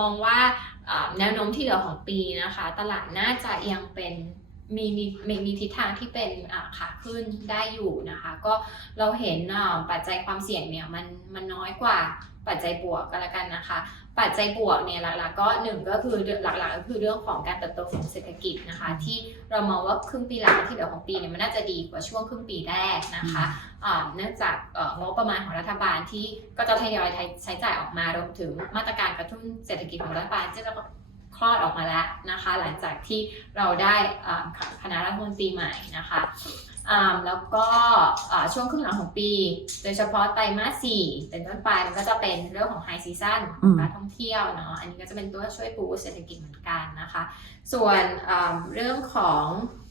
มองว่าแนวโน้มที่เหลือของปีนะคะ ตลาดน่าจะยังเป็น มีมีมีมีทิศทางที่เป็นอ่าขาขึ้นได้อยู่นะคะ ก็เราเห็นอ่าปัจจัยความเสี่ยงเนี่ยมันมันน้อยกว่าปัจจัยบวกก็แล้วกันนะคะ ปัจจัยบวกเนี่ยหลักๆก็หนึ่งก็คือหลักๆก็คือเรื่องของการเติบโตของเศรษฐกิจนะคะ ที่เรามองว่าครึ่งปีหลังที่เหลือของปีเนี่ยมันน่าจะดีกว่าช่วงครึ่งปีแรกนะคะอ่าเนื่องจากเอ่องบประมาณของรัฐบาลที่ก็จะทยอยใช้จ่ายออกมารวมถึงมาตรการกระตุ้นเศรษฐกิจของรัฐบาลที่จะค ลอดออกมาแล้วนะคะ หลังจากที่เราได้อ่าคณะรัฐมนตรีใหม่นะคะอ่าแล้วก็อ่าช่วงครึ่งหลังของปี โดยเฉพาะไตรมาสสี่เป็นต้นไปมันก็จะเป็นเรื่องของไฮซีซั o นอืมการท่องเที่ยวเนาะอันนี้ก็จะเป็นตัวช่วยปูเศรษฐกิจเหมือนกันนะคะ ส่วนอ่าเรื่องของอ่า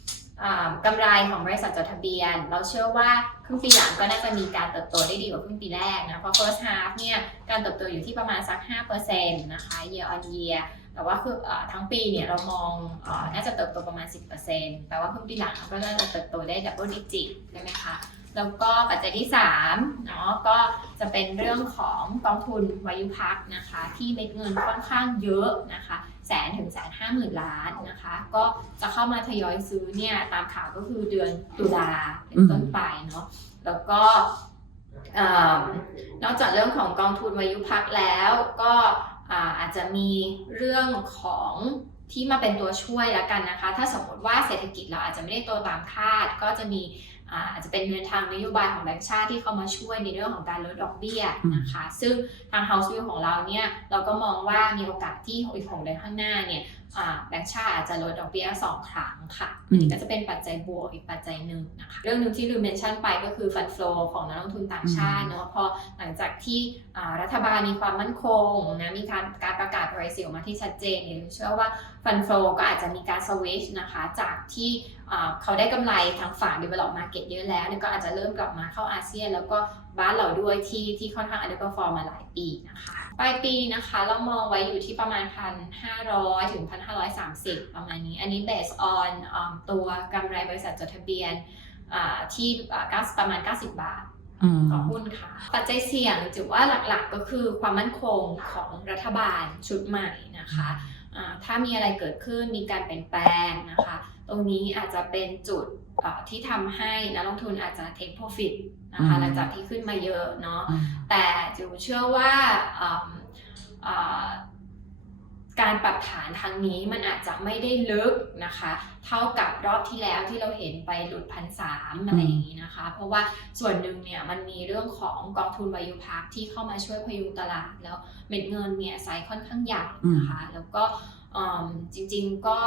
กำไรของบริษัทจดทะเบียน เราเชื่อว่าครึ่งปีหลังก็น่าจะมีการเติบโตได้ดีกว่าครึ่งปีแรกนะ เพราะ first half เนี่ยการเติบโตอยู่ที่ประมาณสัก 5%นะคะ year on year แต่ว่าคืออทั้งปีเนี่ยเรามองอน่าจะเติบโตประมาณ 10%แปลว่าครึ่งปีหลังก็น่าจะเติบโตได้ดับเบิลดิจิตใช่ไหมคะแล้วก็ปัจจัยที่3เนาะก็จะเป็นเรื่องของกองทุนวายุพักนะคะ ที่เม็ดเงินค่อนข้างเยอะนะคะ แสนถึงแสนห้าหมื่นล้านนะคะ ก็จะเข้ามาทยอยซื้อเนี่ยตามข่าวก็คือเดือนตุลาเป็นต้นไปเนาะแล้วก็เอิ่มนอกจากเรื่องของกองทุนวายุพักแล้วก็อ่าอาจจะมีเรื่องของ ที่มาเป็นตัวช่วยแล้วกันนะคะ ถ้าสมมติว่าเศรษฐกิจเราอาจจะไม่ได้โตตามคาด ก็จะมีอ่าอาจจะเป็นเงินทางนโยบายของแบงก์ชาติที่เข้ามาช่วยในเรื่องของการลดดอกเบี้ยนะคะ ซึ่งทาง House View ของเราเนี่ยเราก็มองว่ามีโอกาสที่อีกหกเดือนข้างหน้าเนี่ยอ่าแบงก์ชาติอาจจะลดดอกเบี้ยสองครั้งค่ะอืมอันนี้ก็จะเป็นปัจจัยบวกอีกปัจจัยหนึ่งนะคะ เรื่องหนึ่งที่ลืมเมนชั่นไปก็คือฟัน flow ของนักลงทุนต่างชาติเนาะพอหลังจากที่อ่ารัฐบาลมีความมั่นคงนะมีการการประกาศ policy ออกมาที่ชัดเจนเนี่ยเชื่อว่าฟันโฟก็อาจจะมีการสวิชนะคะ จากที่เขาได้กำไรทางฝั่ง develop market เยอะแล้วก็อาจจะเริ่มกลับมาเข้าอาเซียน แล้วก็บ้านเราด้วยที่ที่ค่อนข้าง underperform มาหลายปีนะคะปลายปีนะคะเรามองไว้อยู่ที่ประมาณ 1,500 ถึง 1,530 ประมาณนี้ อันนี้ based on อ่าตัวกำไรบริษัทจดทะเบียนที่อ่าประมาณ 90 บาท ต่อหุ้นค่ะ ปัจจัยเสี่ยงถือว่าหลักๆ ก็คือความมั่นคงของรัฐบาลชุดใหม่นะคะอ่าถ้ามีอะไรเกิดขึ้นมีการเปลี่ยนแปลงนะคะ ตรงนี้อาจจะเป็นจุดอ่าที่ทำให้นักลงทุนอาจจะ take profit นะคะอืมหลังจากที่ขึ้นมาเยอะเนาะอืมแต่จิวเชื่อว่าอืมอ่า การปรับฐานทางนี้มันอาจจะไม่ได้ลึกนะคะ เท่ากับรอบที่แล้วที่เราเห็นไปหลุดพันสามอะไรอย่างนี้นะคะ เพราะว่าส่วนหนึ่งเนี่ยมันมีเรื่องของกองทุนวายุพักที่เข้ามาช่วยพยุงตลาด แล้วเม็ดเงินเนี่ยไซส์ค่อนข้างใหญ่นะคะ แล้วก็อืมจริงๆก็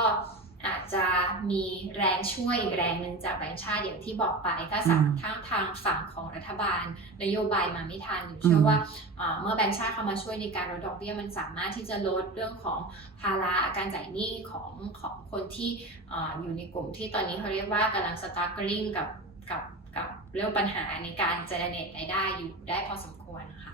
อาจจะมีแรงช่วยอีกแรงหนึ่งจากแบงก์ชาติอย่างที่บอกไป ถ้าสั่งอืมทางทางฝั่งของรัฐบาล นโยบายมาไม่ทันอยู่เชื่อว่าอ่าเมื่อแบงก์ชาติเข้ามาช่วยในการลดดอกเบี้ยมันสามารถที่จะลดเรื่องของภาระการจ่ายหนี้ของของคนที่อาอยู่ในกลุ่มที่ตอนนี้เขาเรียกว่ากำลังสตาร์กริงกับกับกับเรื่องปัญหาในการเจเนเรตรายได้อยู่ได้พอสมควรนะคะ